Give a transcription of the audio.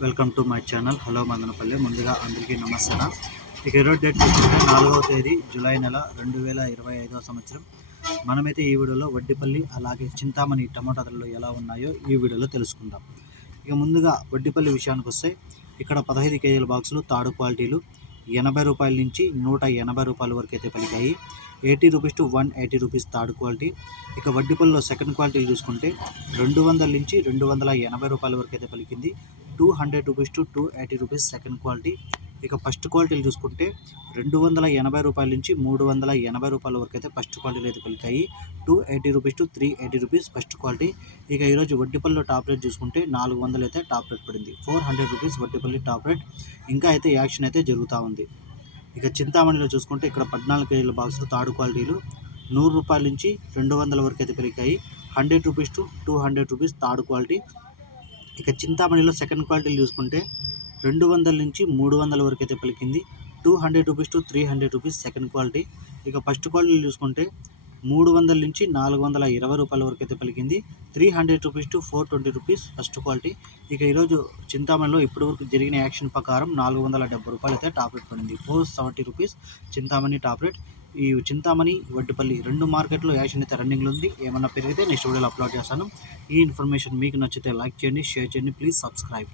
Welcome to my channel. Hello Madanapalle. ముందుగా అందరికీ నమస్కారం. ఇక ఈరోజు డేట్ చూసుకుంటే నాలుగవ తేదీ జూలై నెల రెండు వేల ఇరవై ఐదవ సంవత్సరం. మనమైతే ఈ వీడియోలో వడ్డిపల్లి అలాగే చింతామణి టమాటా ధరలు ఎలా ఉన్నాయో ఈ వీడియోలో తెలుసుకుందాం. ఇక ముందుగా వడ్డిపల్లి విషయానికి వస్తే ఇక్కడ పదహైదు కేజీల బాక్సులు తాడు క్వాలిటీలు ఎనభై రూపాయల నుంచి నూట ఎనభై రూపాయల వరకు అయితే పలికాయి. Eighty rupees to one eighty rupees third quality. ఇక వడ్డీపల్లిలో సెకండ్ క్వాలిటీ చూసుకుంటే రెండు వందల నుంచి రెండు వందల ఎనభై రూపాయల వరకు అయితే పలికింది. Two hundred rupees to two eighty rupees second quality. ఇక ఫస్ట్ క్వాలిటీలు చూసుకుంటే రెండు వందల ఎనభై రూపాయల నుంచి మూడు వందల ఎనభై రూపాయల వరకు అయితే ఫస్ట్ క్వాలిటీలు అయితే పలికాయి. Two eighty rupees to three eighty rupees first quality. ఇక ఈరోజు వడ్డీపల్లి టాప్ రేట్ చూసుకుంటే నాలుగు వందలు అయితే టాప్ రేట్ పడింది. Four hundred rupees Vaddipalli top rate. ఇంకా అయితే యాక్షన్ అయితే జరుగుతూ ఉంది. ఇక చింతామణిలో చూసుకుంటే ఇక్కడ పద్నాలుగు కేజీల బాక్సులు తాడు క్వాలిటీలు నూరు రూపాయల నుంచి రెండు వందల వరకు అయితే పెరిగాయి hundred rupees to two hundred rupees third quality. ఇక చింతామణిలో సెకండ్ క్వాలిటీలు చూసుకుంటే రెండు వందల నుంచి మూడు వందల వరకు అయితే పలికింది. Two hundred rupees to three hundred rupees second quality ఇక ఫస్ట్ క్వాలిటీలు చూసుకుంటే మూడు వందల నుంచి నాలుగు వందల ఇరవై రూపాయల వరకు అయితే పలికింది. Three hundred rupees to four twenty rupees first quality. ఇక ఈరోజు చింతామణిలో ఇప్పటి వరకు జరిగిన యాక్షన్ ప్రకారం నాలుగు వందల డెబ్బై రూపాయలు అయితే టాప్ రేట్ పడింది. Four seventy rupees Chintamani top rate. ఈ చింతామణి వడ్డిపల్లి రెండు మార్కెట్లో యాక్షన్ అయితే రన్నింగ్లో ఉంది. ఏమన్నా పెరిగితే నెక్స్ట్ వీడియోలో అప్లోడ్ చేస్తాను. ఈ ఇన్ఫర్మేషన్ మీకు నచ్చితే లైక్ చేయండి షేర్ చేయండి. Please subscribe.